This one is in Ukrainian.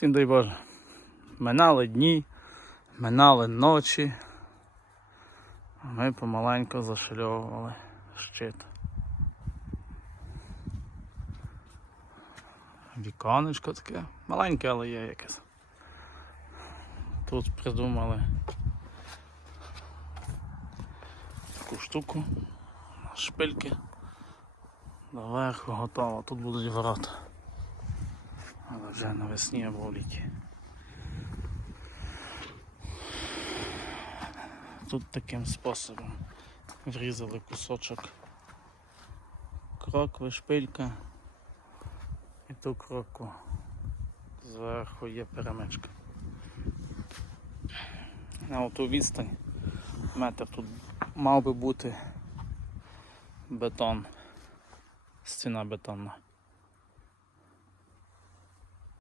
Всім дай Боже. Минали дні, минали ночі. А ми помаленьку зашильовували щит. Віконечко таке. Маленьке, але є якесь. Тут придумали таку штуку. Шпильки. Доверху готово. Тут будуть ворота. Але вже навесні або. Тут таким способом врізали кусочок крокви, шпилька і ту крокву. Зверху є перемичка. На оту відстань метр тут мав би бути бетон, стіна бетонна.